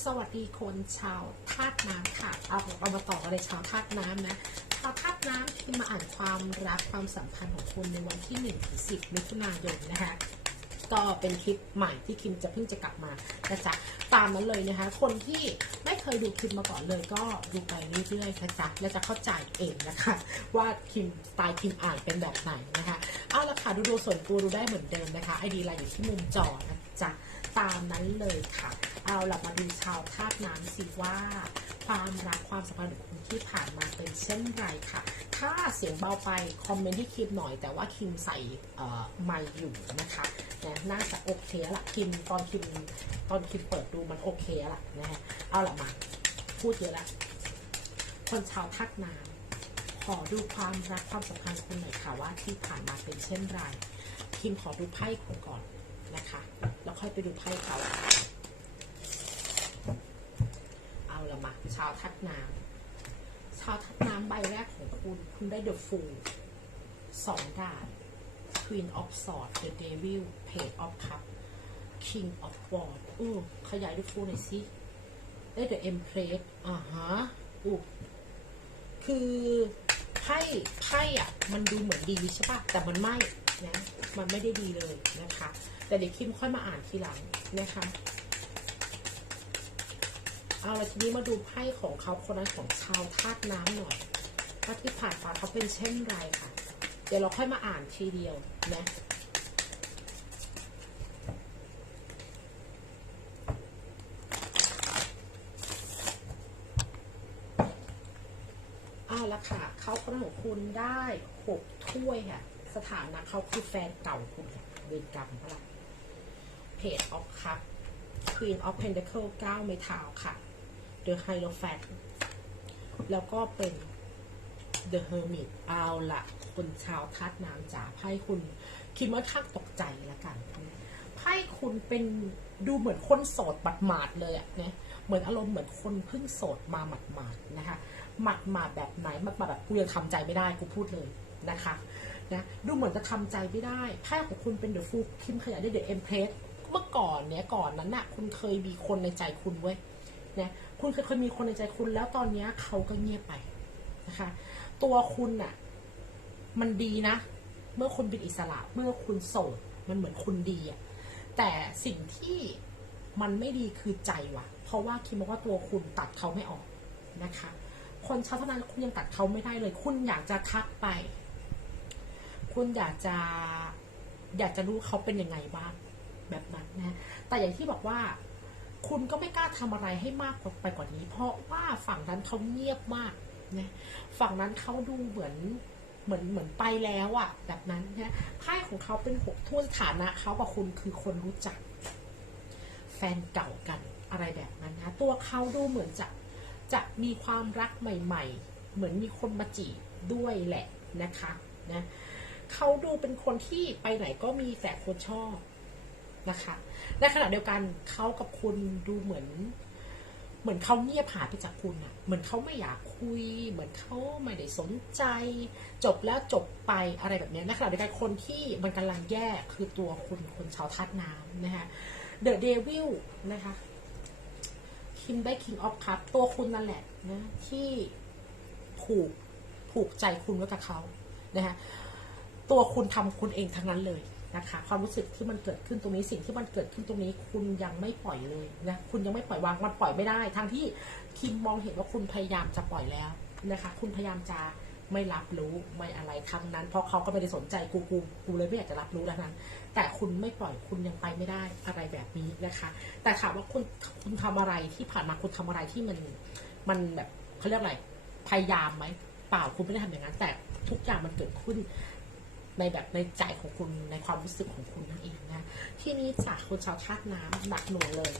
สวัสดีคนชาวธาตุน้ำค่ะ เอาเอามาต่อกันเลยชาวธาตุน้ำนะชาวธาตุน้ำคือมาอ่านความรักความสัมพันธ์ของคุณในวันที่1ถึง10มิถุนายนนะคะก็เป็นคลิปใหม่ที่คิมจะเพิ่งจะกลับมานะจ๊ะตามนั้นเลยนะคะ คนที่ไม่เคยดูคลิปมาก่อนเลยก็ดูไปเรื่อยๆนะจ๊ะแล้วจะเข้าใจเองนะคะ ว่าคิมสไตล์คิมอ่านเป็นแบบไหนนะคะเอาละค่ะดูดูส่วนตัวดูได้เหมือนเดิมนะคะไอดีไลน์อยู่ที่มุมจอนะจ๊ะตามนั้นเลยค่ะ เอาล่ะมาดูชาวธาตุน้ำสิว่า ความรักความสัมพันธ์ของคุณที่ผ่านมาเป็นเช่นไรค่ะ ถ้าเสียงเบาไป คอมเมนต์ที่คิมหน่อยแต่ว่าคิมใส่เอ่อไมค์อยู่นะคะนะน่าจะโอเคละคิมตอนคิมตอนคิมเปิดดูมันโอเคล่ะนะฮะเอาละมา พูดเยอะละคนชาวธาตุน้ำขอดูความรักความสัมพันธ์ของคุณหน่อยค่ะว่าที่ผ่านมาเป็นเช่นไรคิมขอดูไพ่คุณก่อนนะคะ แล้วค่อยไปดูไพ่เขา เอะชาวทัดน้ำชาวทัดน้ำใบแรกของคุณ คุณได้ The Fool สองดาบ Queen of Swords The Devil Page of Cup King of Wand อู้ขยาย The Fool หน่อยสิ ได้ The Empress อ่าฮะอู้คือไพ่ไพ่อะมันดูเหมือนดีใช่ปะแต่มันไม่นะมันไม่ได้ดีเลยนะคะ แต่เดี๋ยวคิมค่อยมาอ่านทีหลังนะคะ เอาละทีนี้มาดูไพ่ของเขาคนนั้นของชาวธาตุน้ำหน่อยว่าที่ผ่านมาเขาเป็นเช่นไรค่ะ เดี๋ยวเราค่อยมาอ่านทีเดียวนะเอาละค่ะเขาคนของคุณได้หกถ้วยค่ะ สถานะเขาคือแฟนเก่าคุณค่ะเวรกรรมเท่าไหร่เพจออฟคัพ Queen of Pentacle 9ไม้เท้าค่ะ The Hierophant แล้วก็เป็น The Hermit เอาละคนชาวธาตุน้ำจ๋าไพ่คุณ คิดว่าข้างตกใจละกันไพ่คุณเป็นดูเหมือนคนโสดบัดหมาดเลยอะนะเหมือนอารมณ์เหมือนคนเพิ่งโสดมาหมาดๆนะคะหมาดหมาดๆแบบไหนหมาดหมาดๆแบบกูยังทำใจไม่ได้กูพูดเลยนะคะนะดูเหมือนจะทำใจไม่ได้ไพ่ของคุณเป็นเดอะฟูคิมขยายได้เดอะเอ็มเพรสเมื่อก่อนเนี้ยก่อนนั้นน่ะ คุณเคยมีคนในใจคุณเว้ย นะคุณเคยเคยมีคนในใจคุณแล้วตอนนี้เขาก็เงียบไปนะคะ ตัวคุณน่ะ มันดีนะ เมื่อคุณเป็นอิสระเมื่อคุณโสดมันเหมือนคุณดีอะแต่สิ่งที่มันไม่ดีคือใจว่ะ เพราะว่าคิดว่าตัวคุณตัดเขาไม่ออกนะคะ คนชาวทำงานคุณยังตัดเขาไม่ได้เลย คุณอยากจะทักไป คุณอยากจะอยากจะรู้เขาเป็นยังไงบ้างแบบนั้นนะ แต่อย่างที่บอกว่า คุณก็ไม่กล้าทำอะไรให้มากไปกว่านี้ เพราะว่าฝั่งนั้นเขาเงียบมากนะฝั่งนั้นเขาดูเหมือนเหมือนเหมือนไปแล้วอะแบบนั้นนะไพ่ของเขาเป็นหกทั่วสถานะเขากับคุณคือคนรู้จัก แฟนเก่ากันอะไรแบบนั้นนะตัวเขาดูเหมือนจะจะมีความรักใหม่ ๆ เหมือนมีคนมาจีบด้วยแหละนะคะนะเขาดูเป็นคนที่ไปไหนก็มีแต่คนชอบ นะคะในขณะเดียวกันเขากับคุณดูเหมือน เหมือนเขาเงียบหายไปจากคุณอะเหมือนเขาไม่อยากคุย เหมือนเขาไม่ได้สนใจ จบแล้วจบไปอะไรแบบนี้ในขณะเดียวกันคนที่มันกำลังแย่คือตัวคุณคนชาวธาตุน้ำนะคะเดอะเดวิลนะคะคิมได้ King of Cup ตัวคุณนั่นแหละนะที่ผูกผูกใจคุณไว้กับเขานะคะตัวคุณทำคุณเองทั้งนั้นเลย นะคะความรู้สึกที่มันเกิดขึ้นตรงนี้สิ่งที่มันเกิดขึ้นตรงนี้ คุณยังไม่ปล่อยเลยนะคุณยังไม่ปล่อยวางมันปล่อยไม่ได้ทั้งที่คิมมองเห็นว่าคุณพยายามจะปล่อยแล้วนะคะ คุณพยายามจะไม่รับรู้ไม่อะไรทั้งนั้น เพราะเขาก็ไม่ได้สนใจกูกูกูเลยไม่อยากจะรับรู้แล้วนั้น แต่คุณไม่ปล่อยคุณยังไปไม่ได้อะไรแบบนี้นะคะ แต่ถามว่าคุณคุณทำอะไรที่ผ่านมาคุณทำอะไรที่มันมันแบบเขาเรียกอะไรพยายามไหมเปล่าคุณไม่ได้ทำอย่างนั้น แต่ทุกอย่างมันเกิดขึ้น ในแบบในใจของคุณในความรู้สึกของคุณนั่นเองนะที่นี้จากคนชาวธาตุน้ำหนักหน่วงเลย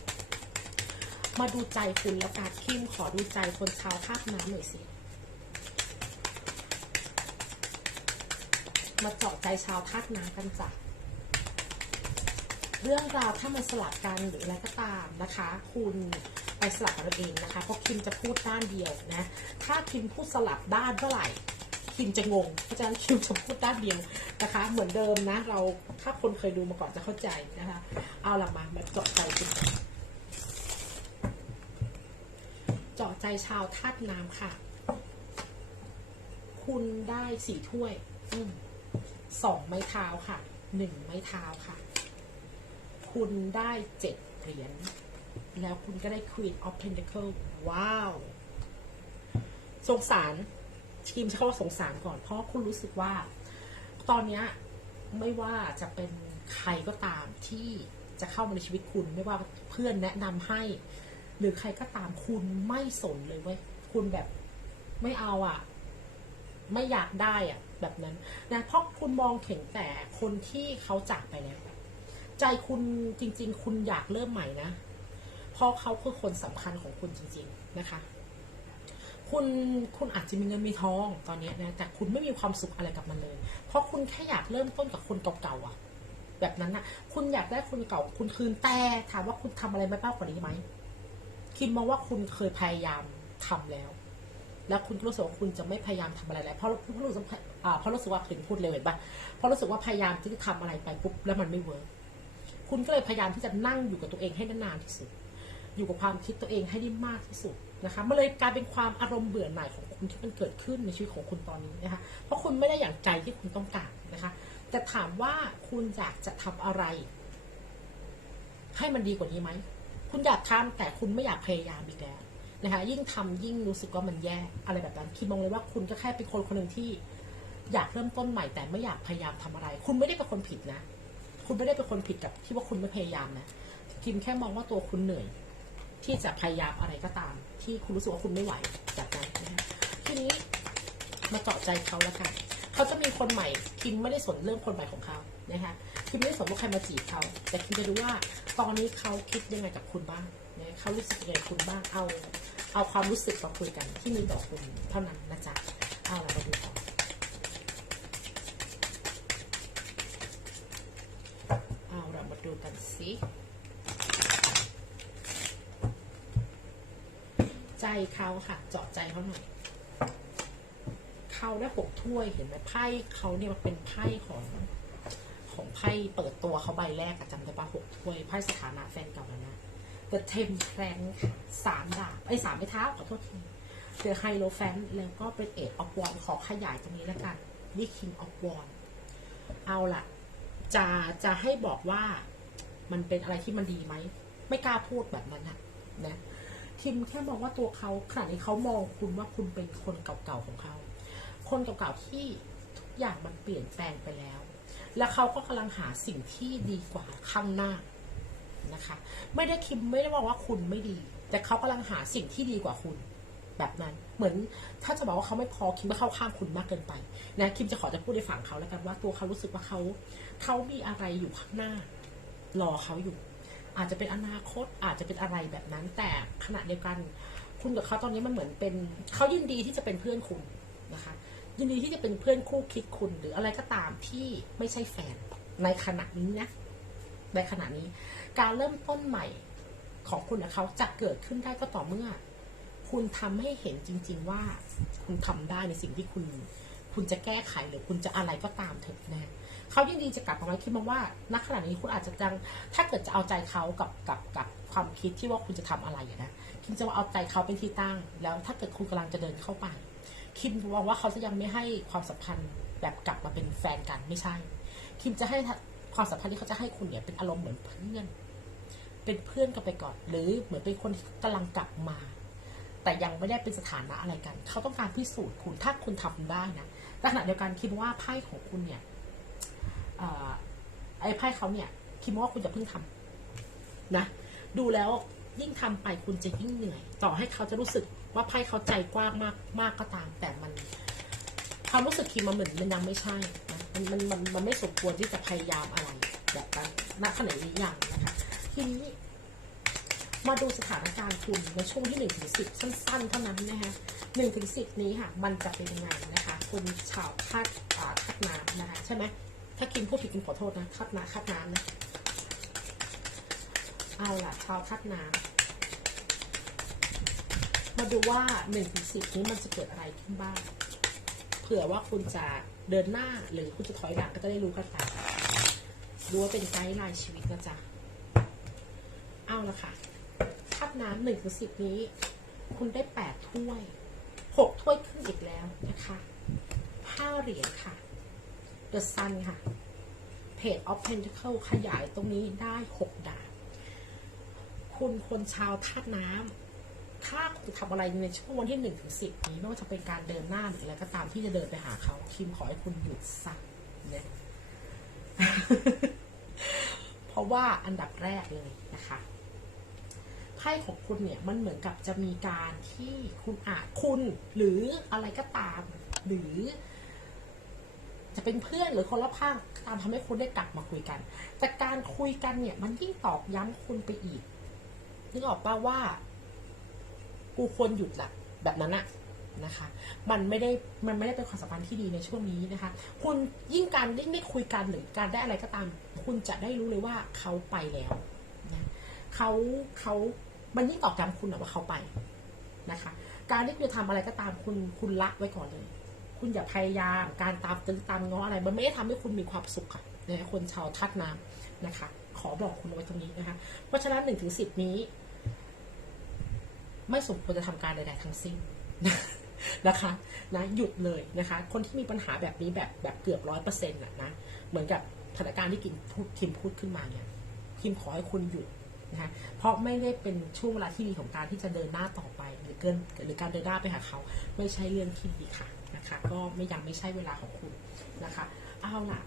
มาดูใจคุณแล้วการคิมขอดูใจคนชาวธาตุน้ำหน่อยสิมาเจาะใจชาวธาตุน้ำกันจ้ะเรื่องราวถ้ามันสลับกันหรืออะไรก็ตามนะคะ คุณไปสลับกันเอาเองนะคะเพราะคิมจะพูดด้านเดียวนะ ถ้าคิมพูดสลับด้านเมื่อไหร่ คิมจะงงเพราะฉะนั้นคิมจะพูดด้านเดียวนะคะ เหมือนเดิมนะ เราถ้าคนเคยดูมาก่อนจะเข้าใจนะคะ เอาละมามาเจาะใจคุณกันะใจชาวธาตุน้ำค่ะ คุณได้สี่ถ้วยอสองไม้เท้าค่ะหนึ่งไม้เท้าค่ะ คุณได้เจ็ดเหรียญแล้วคุณก็ได้ Queen of Pentacle ว้าว สงสาร ทีมใช้คำว่าสงสารก่อน เพราะคุณรู้สึกว่า ตอนนี้ไม่ว่าจะเป็นใครก็ตามที่จะเข้ามาในชีวิตคุณ ไม่ว่าเพื่อนแนะนำให้ หรือใครก็ตามคุณไม่สนเลยเว้ยคุณแบบไม่เอาอะ ไม่อยากได้อะ แบบนั้นนะเพราะคุณมองเห็นแต่คนที่เขาจากไปแล้วใจคุณจริง ๆ คุณอยากเริ่มใหม่นะเพราะเขาคือคนสำคัญของคุณจริง ๆ นะคะ คุณคุณอาจจะมีเงินมีทองตอนนี้นะแต่คุณไม่มีความสุขอะไรกับมันเลย เพราะคุณแค่อยากเริ่มต้นกับคนเก่าๆอะ แบบนั้นนะคุณอยากได้คนเก่า คุณคืนแต่ถามว่าคุณทำอะไรไม่มากกว่านี้ไหมคิดมองว่าคุณเคยพยายามทำแล้ว แล้วคุณรู้สึกว่าคุณจะไม่พยายามทำอะไรแล้วเพราะเพราะรู้สึกอ่าเพราะรู้สึกว่าถึงพูดเร็วเห็นปะเพราะรู้สึกว่าพยายามที่จะทำอะไรไปปุ๊บแล้วมันไม่เวิร์กคุณก็เลยพยายามที่จะนั่งอยู่กับตัวเองให้นานๆที่สุด อยู่กับความคิดตัวเองให้ได้มากที่สุดนะคะมันเลยกลายเป็นความอารมณ์เบื่อหน่ายของคุณที่มันเกิดขึ้นในชีวิตของคุณตอนนี้นะคะ เพราะคุณไม่ได้อย่างใจที่คุณต้องการนะคะ แต่ถามว่าคุณอยากจะทำอะไร ให้มันดีกว่านี้ไหม คุณอยากทำแต่คุณไม่อยากพยายามอีกแล้วนะคะ ยิ่งทำยิ่งรู้สึกว่ามันแย่อะไรแบบนั้นคิดมองเลยว่าคุณก็แค่เป็นคนคนหนึ่งที่ อยากเริ่มต้นใหม่ แต่ไม่อยากพยายามทำอะไร คุณไม่ได้เป็นคนผิดนะ คุณไม่ได้เป็นคนผิดกับที่ว่าคุณไม่พยายามนะคิมแค่มองว่าตัวคุณเหนื่อย ที่จะพยายามอะไรก็ตาม ที่คุณรู้สึกว่าคุณไม่ไหวจากนั้นนะคะทีนี้มาเจาะใจเขาแล้วกันเขาจะมีคนใหม่คิมไม่ได้สนเรื่องคนใหม่ของเขานะคะคิมไม่ได้สนว่าใครมาจีบเขาแต่คิมจะรู้ว่าตอนนี้เขาคิดยังไงกับคุณบ้างนะเขารู้สึกยังไงคุณบ้างเอาเอาความรู้สึกมาคุยกันที่มีต่อคุณเท่านั้นนะจ๊ะเอาละมาดูต่อเอาเรามาดูกันสิ ใจ เขาค่ะ เจาะใจเขาหน่อยเขาได้หกถ้วยเห็นไหมไพ่เขาเนี่ยมันเป็นไพ่ของของไพ่เปิดตัวเขาใบแรกอะจำได้ปะหกถ้วยไพ่สถานะแฟนเก่าแล้วนะ The Temperance ค่ะสามดาบไอ้สามไม้เท้าขอโทษที The Hierophant แล้วก็เป็น Eight of Wands ขอขยายตรงนี้แล้วกันนี่ King of w a n เอาล่ะ จะจะให้บอกว่ามันเป็นอะไรที่มันดีไหม ไม่กล้าพูดแบบนั้นนะนะ ทิมแค่มองว่าตัวเขาขณะนี้เขามองคุณว่าคุณเป็นคนเก่าๆของเขา คนเก่าๆที่ทุกอย่างมันเปลี่ยนแปลงไปแล้ว แล้วเขาก็กำลังหาสิ่งที่ดีกว่าข้างหน้านะคะ ไม่ได้คิมไม่ได้บอกว่าคุณไม่ดี แต่เขากำลังหาสิ่งที่ดีกว่าคุณแบบนั้นเหมือนถ้าจะบอกว่าเขาไม่พอคิมไม่เข้าข้างคุณมากเกินไปนะคิมจะขอจะพูดในฝั่งเขาแล้วกันว่าตัวเขารู้สึกว่าเขาเขามีอะไรอยู่ข้างหน้า รอเขาอยู่ อาจจะเป็นอนาคตอาจจะเป็นอะไรแบบนั้น แต่ขณะเดียวกัน คุณกับเขาตอนนี้มันเหมือนเป็นเขายินดีที่จะเป็นเพื่อนคุณนะคะ ยินดีที่จะเป็นเพื่อนคู่คิดคุณ หรืออะไรก็ตามที่ไม่ใช่แฟนในขณะนี้นะในขณะนี้ การเริ่มต้นใหม่ของคุณกับเขาจะเกิดขึ้นได้ก็ต่อเมื่อ คุณทำให้เห็นจริง ๆ ว่า คุณทำได้ในสิ่งที่คุณ คุณจะแก้ไขหรือคุณจะอะไรก็ตามเถอะนะเขายินดีจะกลับมาไหมคิดมาว่าณขณะนี้คุณอาจจะจังถ้าเกิดจะเอาใจเขากับกับกับความคิดที่ว่าคุณจะทำอะไรนะคิมจะว่าเอาใจเขาเป็นที่ตั้ง แล้วถ้าเกิดคุณกำลังจะเดินเข้าไป คิมมองว่าเขาจะยังไม่ให้ความสัมพันธ์แบบกลับมาเป็นแฟนกันไม่ใช่ คิมจะให้ความสัมพันธ์ที่เขาจะให้คุณเนี่ยเป็นอารมณ์เหมือนเพื่อน เป็นเพื่อนกันไปก่อน หรือเหมือนเป็นคนที่กำลังกลับมา แต่ยังไม่ได้เป็นสถานะอะไรกัน เขาต้องการพิสูจน์คุณถ้าคุณทำได้นะ แต่ขณะเดียวกันคิดว่าไพ่ของคุณเนี่ยไอ้ไพ่เขาเนี่ยคิดว่าคุณจะเพิ่งทำนะดูแล้วยิ่งทำไปคุณจะยิ่งเหนื่อย ต่อให้เขาจะรู้สึกว่าไพ่เขาใจกว้างมากมากก็ตาม แต่มันความรู้สึกคิดมันเหมือนมันยังไม่ใช่นะมันมันมันมันไม่สมควรที่จะพยายามอะไรแบบนั้นณขณะนี้อย่างนะคะทีนี้มาดูสถานการณ์คุณในช่วงที่หนึ่งถึงสิบสั้นๆเท่านั้นนะคะหนึ่งถึงสิบนี้ค่ะ มันจะเป็นยังไงนะคะ คุณชาวคาดอ่าคาดน้ำนะคะใช่ไหมถ้ากินพูดผิดกินขอโทษนะคาดน้ำคาดน้ำนะเอาล่ะชาวคาดน้ำมาดูว่าหนึ่งถึงสิบนี้มันจะเกิดอะไรขึ้นบ้างเผื่อว่าคุณจะเดินหน้าหรือคุณจะถอยหลังก็จะได้รู้กันไปรู้ว่าเป็นไกด์ไลน์ชีวิตนะจ๊ะเอาละค่ะคัดน้ำหนึ่งถึงสิบนี้ คุณได้แปดถ้วยหกถ้วยขึ้นอีกแล้วนะคะห้า เหรียญค่ะ The Sun ค่ะ Page of Pentacle ขยายตรงนี้ได้หกดาบ คุณคนชาวธาตุน้ำ ถ้าคุณทำอะไรในช่วงวันที่หนึ่งถึงสิบนี้ ไม่ว่าจะเป็นการเดินหน้าหรืออะไรก็ตามที่จะเดินไปหาเขาคิมขอให้คุณหยุดสักเนี่ยเพราะว่าอันดับแรกเลยนะคะไพ่ของคุณเนี่ยมันเหมือนกับจะมีการที่คุณอาจคุณหรืออะไรก็ตาม หรือ จะเป็นเพื่อนหรือคนรอบข้างตามทำให้คุณได้กลับมาคุยกัน แต่การคุยกันเนี่ย มันยิ่งตอกย้ำคุณไปอีกนึกออกป่าว่า กูควรหยุดละแบบนั้นอะนะคะ มันไม่ได้มันไม่ได้เป็นความสัมพันธ์ที่ดีในช่วงนี้นะคะ คุณยิ่งการได้ได้คุยกันหรือการได้อะไรก็ตาม คุณจะได้รู้เลยว่าเขาไปแล้วนะเขาเขามันยิ่งตอกย้ำคุณอะว่าเขาไปนะคะ การที่คุณทำอะไรก็ตามคุณคุณละไว้ก่อนเลย คุณอย่าพยายามการตามตื้อตามง้ออะไร มันไม่ได้ทำให้คุณมีความสุขค่ะนะคนชาวทัดน้ำนะคะ ขอบอกคุณไว้ตรงนี้นะคะ เพราะฉะนั้นหนึ่งถึงสิบนี้ ไม่สมควรจะทำการใดๆทั้งสิ้นนะคะนะหยุดเลยนะคะ คนที่มีปัญหาแบบนี้แบบแบบเกือบร้อยเปอร์เซ็นต์ะนะ เหมือนกับสถานการณ์ที่กินพูดทีมพูดขึ้นมาเนี่ยทีมขอให้คุณหยุด นะคะเพราะไม่ได้เป็นช่วงเวลาที่ดีของการที่จะเดินหน้าต่อไป หรือเกินหรือการเดินหน้าไปหาเขา ไม่ใช่เรื่องที่ดีค่ะนะคะ ก็ไม่ยังไม่ใช่เวลาของคุณนะคะเอาล่ะ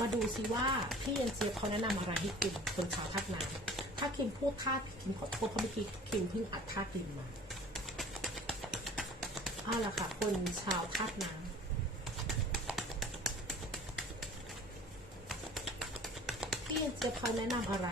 มาดูซิว่าพี่เย็นเจียเขาแนะนำอะไรให้คุณคนชาวทัดน้ำถ้าคิมพูดท่าคิมขอโทษเพราะเมื่อกี้คิมเพิ่งอัดท่าคิมมาเอาล่ะค่ะ คนชาวธาตุน้ำี่เย็นเจี๊ยบเขาแนะนำอะไร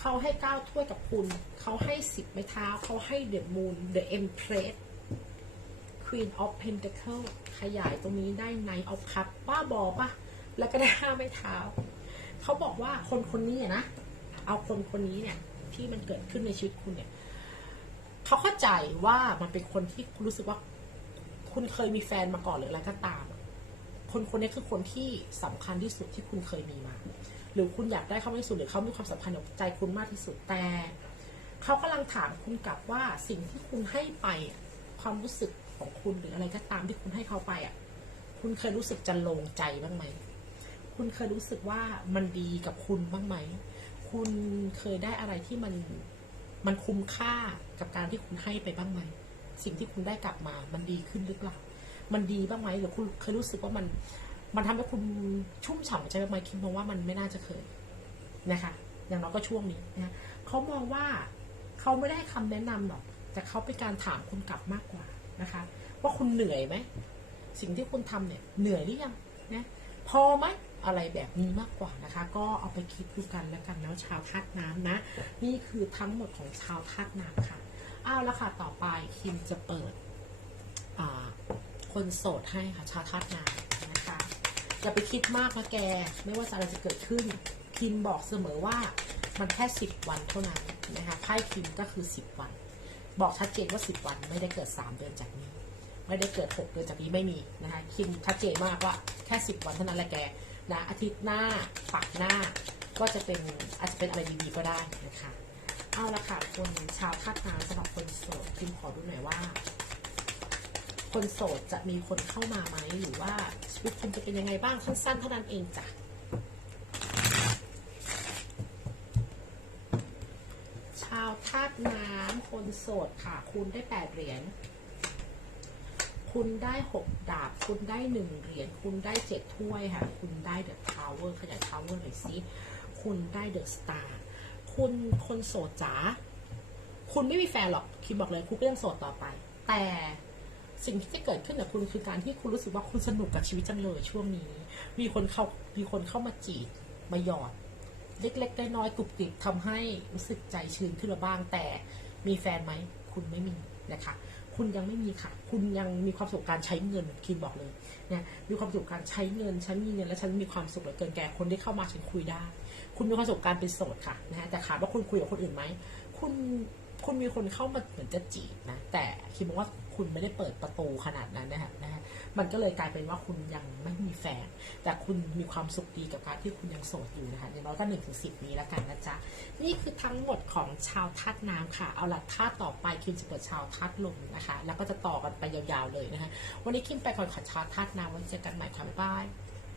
เขาให้เก้าถ้วยกับคุณ เขาให้สิบไม้เท้า เขาให้เดอะมูนเดอะเอ็มเพรส Queen of Pentacle ขยายตรงนี้ได้ Knight of Cup ป้าบอปะแล้วก็ได้ห้าไม้เท้า เขาบอกว่าคนคนนี้นะ เอาคนคนนี้เนี่ย ที่มันเกิดขึ้นในชีวิตคุณเนี่ยเขาเข้าใจว่ามันเป็นคนที่รู้สึกว่า คุณเคยมีแฟนมาก่อนหรืออะไรก็ตาม คนคนนี้คือคนที่สำคัญที่สุดที่คุณเคยมีมา หรือคุณอยากได้เขามากที่สุดหรือเขามีความสัมพันธ์กับใจคุณมากที่สุดแต่เขากำลังถามคุณกลับว่าสิ่งที่คุณให้ไปความรู้สึกของคุณหรืออะไรก็ตามที่คุณให้เขาไปอะ คุณเคยรู้สึกจะโลงใจบ้างไหม คุณเคยรู้สึกว่ามันดีกับคุณบ้างไหม คุณเคยได้อะไรที่มันมันคุ้มค่ากับการที่คุณให้ไปบ้างไหม สิ่งที่คุณได้กลับมา มันดีขึ้นหรือเปล่า มันดีบ้างไหมหรือคุณเคยรู้สึกว่ามัน มันทำให้คุณชุ่มฉ่ำใจบ้างไหมคิดมองว่ามันไม่น่าจะเคยนะคะ อย่างน้อยก็ช่วงนี้นะเขามองว่าเขาไม่ได้คำแนะนำหรอก แต่เขาเป็นการถามคุณกลับมากกว่านะคะ ว่าคุณเหนื่อยไหม สิ่งที่คุณทำเนี่ย เหนื่อยหรือยังนะพอไหม อะไรแบบนี้มากกว่านะคะ ก็เอาไปคิดดูกันแล้วกันนะชาวธาตุน้ำนะ นี่คือทั้งหมดของชาวธาตุน้ำค่ะอ้าวแล้วค่ะต่อไปคิมจะเปิดคนโสดให้ค่ะชาวธาตุน้ำนะคะอย่าไปคิดมากนะแก ไม่ว่าอะไรจะเกิดขึ้น คิมบอกเสมอว่ามันแค่สิบวันเท่านั้นนะคะไพ่คิมก็คือสิบวัน บอกชัดเจนว่า 10 วันไม่ได้เกิด 3 เดือนจากนี้ ไม่ได้เกิด 6 เดือนจากนี้ไม่มีนะคะคิมชัดเจนมากว่าแค่ 10 วันเท่านั้นแหละแก นะอาทิตย์หน้าปักหน้า ก็จะเป็นอาจจะเป็นอะไรดีๆก็ได้นะคะ เอาละค่ะคนชาวธาตุน้ำสำหรับคนโสดคิมขอดูหน่อยว่า คนโสดจะมีคนเข้ามาไหมหรือว่าชีวิตคุณจะเป็นยังไงบ้างสั้นๆเท่านั้นเองจ้ะชาวธาตุน้ำคนโสดค่ะ คุณได้แปดเหรียญ คุณได้หกดาบ คุณได้หนึ่งเหรียญ คุณได้เจ็ดถ้วยค่ะ คุณได้เดอะทาวเวอร์ขยายทาวเวอร์หน่อยสิ คุณได้เดอะสตาร์ คุณคนโสดจ๋า คุณไม่มีแฟนหรอก คิดบอกเลยคุณก็ยังโสดต่อไป แต่สิ่งที่จะเกิดขึ้นกับคุณคือการที่คุณรู้สึกว่าคุณสนุกกับชีวิตจังเลยช่วงนี้ มีคนเข้า มีคนเข้ามาจีบ มาหยอด เล็กๆน้อยๆกรุบกริบทำให้รู้สึกใจชื้นขึ้นมาบ้าง แต่มีแฟนไหม คุณไม่มีนะคะ คุณยังไม่มีค่ะ คุณยังมีความสุขการใช้เงินคิมบอกเลยเนี่ยมีความสุขการใช้เงินฉันมีเงินและฉันมีความสุขเหลือเกินแกคนที่เข้ามาฉันคุยได้ คุณมีความสุขการเป็นโสดค่ะนะฮะแต่ถามว่าคุณคุยกับคนอื่นไหมคุณ คุณมีคนเข้ามาเหมือนจะจีบนะ แต่คิดว่าคุณไม่ได้เปิดประตูขนาดนั้นนะฮะนะฮะมันก็เลยกลายเป็นว่าคุณยังไม่มีแฟน แต่คุณมีความสุขดีกับการที่คุณยังโสดอยู่นะคะอย่างน้อยก็หนึ่งถึงสิบนี้แล้วกันนะจ๊ะ นี่คือทั้งหมดของชาวธาตุน้ำค่ะ เอาละธาตุต่อไปคิมจะเปิดชาวธาตุลมนะคะ แล้วก็จะต่อกันไปยาวๆเลยนะคะวันนี้คิมไปก่อนขอชาวธาตุน้ำไว้เจอกันใหม่ค่ะบ๊ายบาย